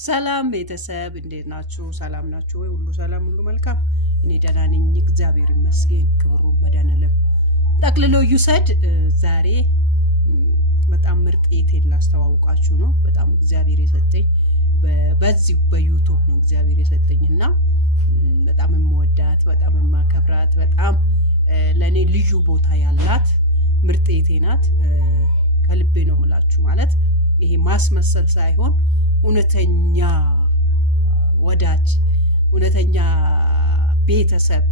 ሰላም ቤተሰብ እንዴት ናችሁ? ሰላም ናችሁ ወይ? ሁሉ ሰላም፣ ሁሉ መልካም። እኔ ደህና ነኝ፣ እግዚአብሔር ይመስገን። ክብሩ መድኃኔዓለም ጠቅልሎ ይውሰድ። ዛሬ በጣም ምርጥ የቴን ላስተዋውቃችሁ ነው። በጣም እግዚአብሔር የሰጠኝ በዚሁ በዩቲዩብ ነው እግዚአብሔር የሰጠኝና በጣም የምወዳት በጣም የማከብራት በጣም ለኔ ልዩ ቦታ ያላት ምርጥ የቴ ናት። ከልቤ ነው የምላችሁ። ማለት ይሄ ማስመሰል ሳይሆን እውነተኛ ወዳጅ እውነተኛ ቤተሰብ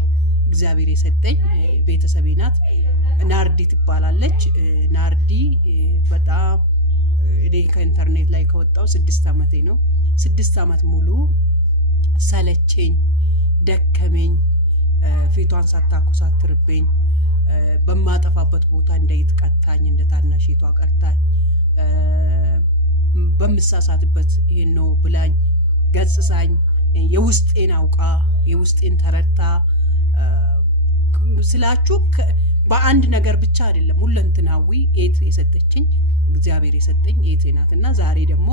እግዚአብሔር የሰጠኝ ቤተሰቤ ናት። ናርዲ ትባላለች። ናርዲ በጣም እኔ ከኢንተርኔት ላይ ከወጣው 6 ዓመቴ ነው። 6 ዓመት ሙሉ ሰለቸኝ፣ ደከመኝ፣ ፊቷን ሳታኮሳትርብኝ በማጠፋበት ቦታ እንደይት ቀጣኝ፣ እንደታናሽቷ ቀርታኝ በምሳሳትበት ይሄን ነው ብላኝ ገጽሳኝ የውስጤን አውቃ የውስጤን ተረድታ ስላችሁ በአንድ ነገር ብቻ አይደለም ሁለንተናዊ ኤት የሰጠችኝ እግዚአብሔር የሰጠኝ ኤቴ ናትና ዛሬ ደግሞ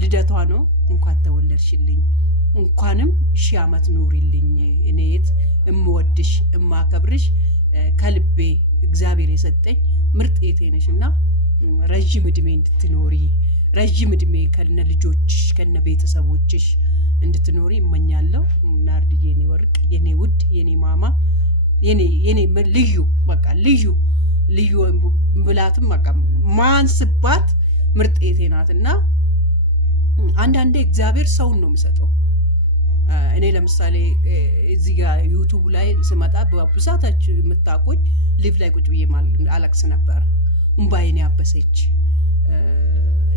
ልደቷ ነው። እንኳን ተወለድሽልኝ፣ እንኳንም 1000 ዓመት ኑሪልኝ። እኔት እምወድሽ እማከብርሽ ከልቤ እግዚአብሔር የሰጠኝ ምርጥ ኤቴ ነሽና ረጅም እድሜ እንድትኖሪ ረጅም እድሜ ከነ ልጆችሽ ከነ ቤተሰቦችሽ እንድትኖሪ እመኛለሁ። ናርዲዬ የኔ ወርቅ የኔ ውድ የኔ ማማ የኔ ልዩ በቃ ልዩ ብላትም በቃ ማንስባት ምርጥ ኤቴ ናትና አንዳንዴ እግዚአብሔር ሰውን ነው የሚሰጠው። እኔ ለምሳሌ እዚህ ጋር ዩቲዩብ ላይ ስመጣ በብዛታችሁ የምታውቁኝ ሊቭ ላይ ቁጭ ብዬ አለቅስ ነበር። እምባዬን ያበሰች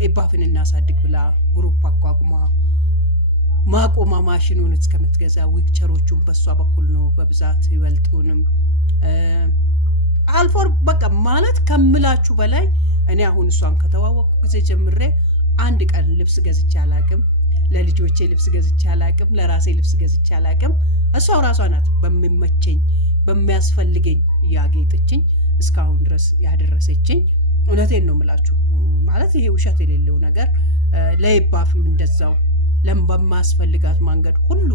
ኤባፍን እናሳድግ ብላ ግሩፕ አቋቁማ ማቆማ ማሽኑን እስከምትገዛ ዊልቸሮቹን በሷ በኩል ነው በብዛት ይበልጡንም አልፎር በቃ ማለት ከምላችሁ በላይ እኔ አሁን እሷን ከተዋወቅኩ ጊዜ ጀምሬ አንድ ቀን ልብስ ገዝቼ አላቅም፣ ለልጆቼ ልብስ ገዝቼ አላቅም፣ ለራሴ ልብስ ገዝቼ አላቅም። እሷው ራሷ ናት በሚመቸኝ በሚያስፈልገኝ ያጌጠችኝ እስካሁን ድረስ ያደረሰችኝ። እውነቴን ነው የምላችሁ። ማለት ይሄ ውሸት የሌለው ነገር ለይባፍም እንደዛው ለማስፈልጋት መንገድ ሁሉ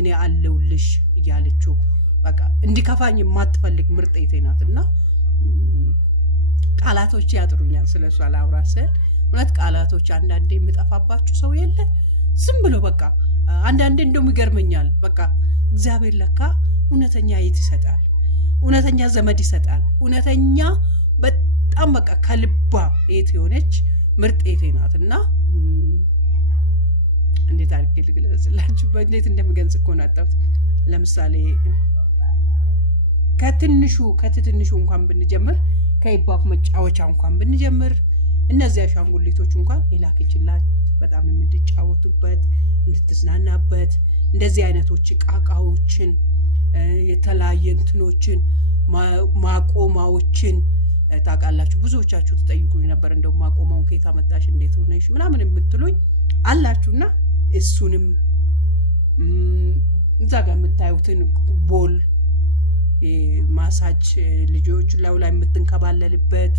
እኔ አለውልሽ እያለችው በቃ እንዲከፋኝ የማትፈልግ ምርጥ ኤቴ ናትና ቃላቶች ያጥሩኛል ስለሷ ላውራ ስል። እውነት ቃላቶች አንዳንዴ የምጠፋባችሁ ሰው የለ ዝም ብሎ በቃ አንዳንዴ እንደውም ይገርመኛል። በቃ እግዚአብሔር ለካ እውነተኛ ኤት ይሰጣል፣ እውነተኛ ዘመድ ይሰጣል፣ እውነተኛ በጣም በቃ ከልባ ኤት የሆነች ምርጥ ኤቴ ናትና እንዴት አድርጌ ልግለጽላችሁ? በእንዴት እንደምገልጽ እኮ ነው አጣሁት። ለምሳሌ ከትንሹ እንኳን ብንጀምር ከይባፍ መጫወቻ እንኳን ብንጀምር እነዚህ አሻንጉሊቶች እንኳን የላከችላት በጣም የምትጫወቱበት እንድትዝናናበት እንደዚህ አይነቶች ቃቃዎችን የተለያየ እንትኖችን ማቆማዎችን ታውቃላችሁ። ብዙዎቻችሁ ትጠይቁኝ ነበር እንደው ማቆማውን ከየት አመጣሽ እንዴት ሆነሽ ምናምን የምትሉኝ አላችሁና እሱንም እዛ ጋር የምታዩትን ቦል ማሳጅ ልጆች ላይ የምትንከባለልበት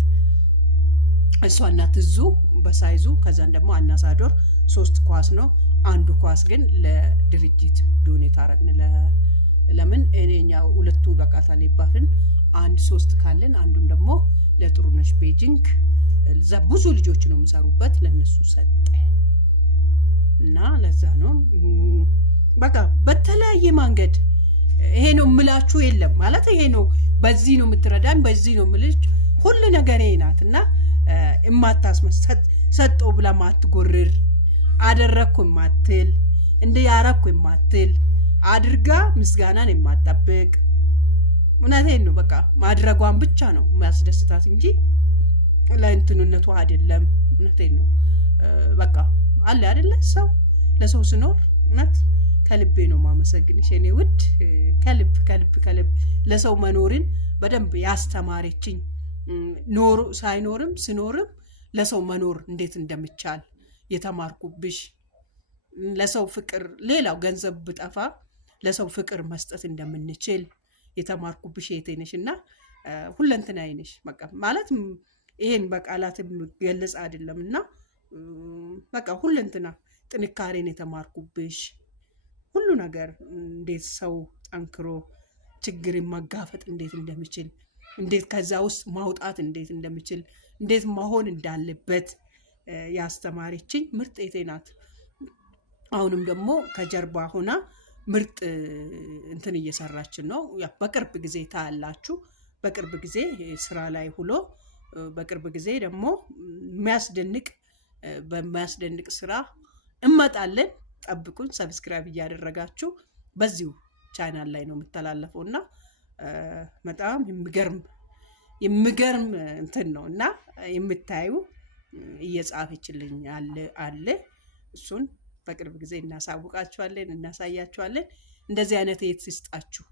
እሷና ትዙ በሳይዙ ከዛን ደግሞ አናሳዶር 3 ኳስ ነው። አንዱ ኳስ ግን ለድርጅት ዶኔት አረግን። ለምን እኔኛ ሁለቱ በቃታል ይባፍን 1-3 ካለን አንዱን ደግሞ ለጥሩነሽ ቤጂንግ ብዙ ልጆች ነው የሚሰሩበት ለነሱ ሰጠ እና ለዛ ነው በቃ በተለያየ መንገድ ይሄ ነው የምላችሁ የለም ማለት ይሄ ነው በዚህ ነው የምትረዳኝ በዚህ ነው የምልሽ ሁሉ ነገር ናትና እማታስመሰጥ ሰጦ ብላ ማትጎርር አደረኩ ማትል እንደ ያረኩ ማትል አድርጋ ምስጋናን የማትጠብቅ እውነቴን ነው በቃ ማድረጓን ብቻ ነው የሚያስደስታት እንጂ ለእንትኑነቱ አይደለም። እውነቴን ነው በቃ አለ አይደለ ሰው ለሰው ሲኖር እውነት ከልቤ ነው ማመሰግንሽ የኔ ውድ ከልብ ለሰው መኖርን በደንብ ያስተማረችኝ ኖር ሳይኖርም ሲኖርም ለሰው መኖር እንዴት እንደሚቻል የተማርኩብሽ ለሰው ፍቅር ሌላው ገንዘብ ብጠፋ ለሰው ፍቅር መስጠት እንደምንችል የተማርኩብሽ ኤቴ ነሽና ሁለንተናዬ ነሽ በቃ ማለት ይሄን በቃላት ገለጽ አይደለምና በቃ ሁለንተና ጥንካሬን የተማርኩብሽ ሁሉ ነገር እንዴት ሰው ጠንክሮ ችግርን መጋፈጥ እንዴት እንደሚችል እንዴት ከዛ ውስጥ ማውጣት እንዴት እንደሚችል እንዴት መሆን እንዳለበት ያስተማረችኝ ምርጥ እህቴ ናት። አሁንም ደግሞ ከጀርባ ሆና ምርጥ እንትን እየሰራችን ነው። በቅርብ ጊዜ ታያላችሁ። በቅርብ ጊዜ ስራ ላይ ሁሎ በቅርብ ጊዜ ደግሞ በሚያስደንቅ ስራ እንመጣለን። ጠብቁን። ሰብስክራይብ እያደረጋችሁ በዚሁ ቻናል ላይ ነው የምተላለፈው እና በጣም የሚገርም እንትን ነው እና የምታዩ እየጻፈችልኝ አለ እሱን በቅርብ ጊዜ እናሳውቃችኋለን፣ እናሳያችኋለን። እንደዚህ አይነት እህት ይስጣችሁ፣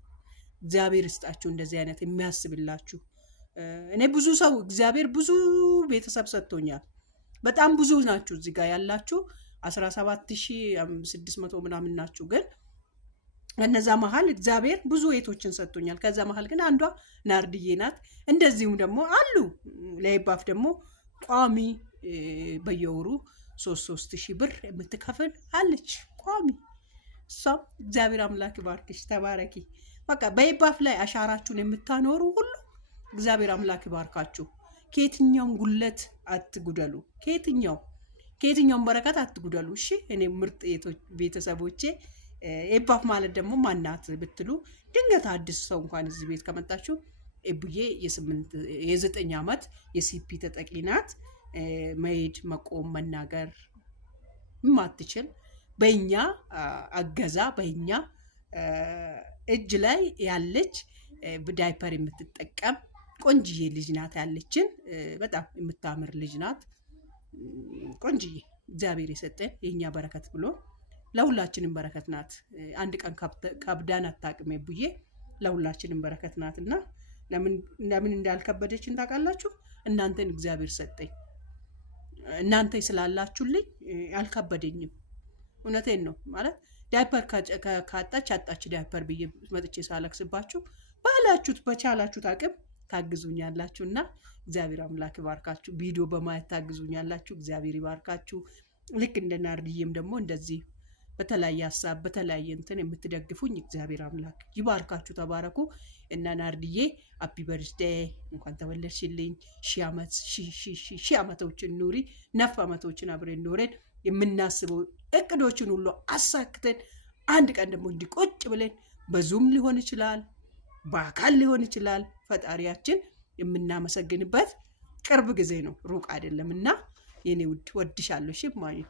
እግዚአብሔር ይስጣችሁ። እንደዚህ አይነት የሚያስብላችሁ እኔ ብዙ ሰው እግዚአብሔር ብዙ ቤተሰብ ሰጥቶኛል። በጣም ብዙ ናችሁ እዚህ ጋር ያላችሁ 17600 ምናምን ናችሁ። ግን እነዛ መሀል እግዚአብሔር ብዙ እህቶችን ሰጥቶኛል። ከዛ መሀል ግን አንዷ ናርድዬ ናት። እንደዚሁም ደግሞ አሉ ለይባፍ ደግሞ ቋሚ በየወሩ 3,000 ብር የምትከፍል አለች ቋሚ። እሷም እግዚአብሔር አምላክ ይባርክሽ፣ ተባረኪ። በቃ በይባፍ ላይ አሻራችሁን የምታኖሩ ሁሉ እግዚአብሔር አምላክ ይባርካችሁ። ከየትኛውም ጉለት አትጉደሉ፣ ከየትኛውም በረከት አትጉደሉ። እሺ እኔ ምርጥ ቤተሰቦቼ ኤባፍ ማለት ደግሞ ማናት ብትሉ ድንገት አዲስ ሰው እንኳን እዚህ ቤት ከመጣችሁ ኤቡዬ የ9 ዓመት የሲፒ ተጠቂ ናት። መሄድ መቆም መናገር ማትችል በእኛ አገዛ በእኛ እጅ ላይ ያለች ዳይፐር የምትጠቀም ቆንጅዬ ልጅ ናት ያለችን። በጣም የምታምር ልጅ ናት። ቆንጅዬ እግዚአብሔር የሰጠን የኛ በረከት ብሎ ለሁላችንም በረከት ናት። አንድ ቀን ከብዳን አታውቅም ኤቡዬ፣ ለሁላችንም በረከት ናት እና ለምን እንዳልከበደችን ታውቃላችሁ? እናንተን እግዚአብሔር ሰጠኝ። እናንተ ስላላችሁልኝ አልከበደኝም። እውነቴን ነው ማለት ዳይፐር ካጣች አጣች ዳይፐር ብዬ መጥቼ ሳለቅስባችሁ ባላችሁት በቻላችሁት አቅም ታግዙኛላችሁና እግዚአብሔር አምላክ ይባርካችሁ። ቪዲዮ በማየት ታግዙኛላችሁ፣ እግዚአብሔር ይባርካችሁ። ልክ እንደ ናርድዬም ደግሞ እንደዚህ በተለያየ ሀሳብ በተለያየ እንትን የምትደግፉኝ እግዚአብሔር አምላክ ይባርካችሁ። ተባረኩ። እና ናርድዬ ሃፒ በርዝዴይ፣ እንኳን ተወለድሽልኝ። ሺህ ዓመቶችን ኑሪ፣ 9 ዓመቶችን አብረን ኖረን የምናስበው እቅዶችን ሁሉ አሳክተን አንድ ቀን ደግሞ እንዲቆጭ ብለን በዙም ሊሆን ይችላል፣ በአካል ሊሆን ይችላል፣ ፈጣሪያችን የምናመሰግንበት ቅርብ ጊዜ ነው፣ ሩቅ አይደለም። እና የኔ ውድ ወድሻለሁ። እሺ ማዩ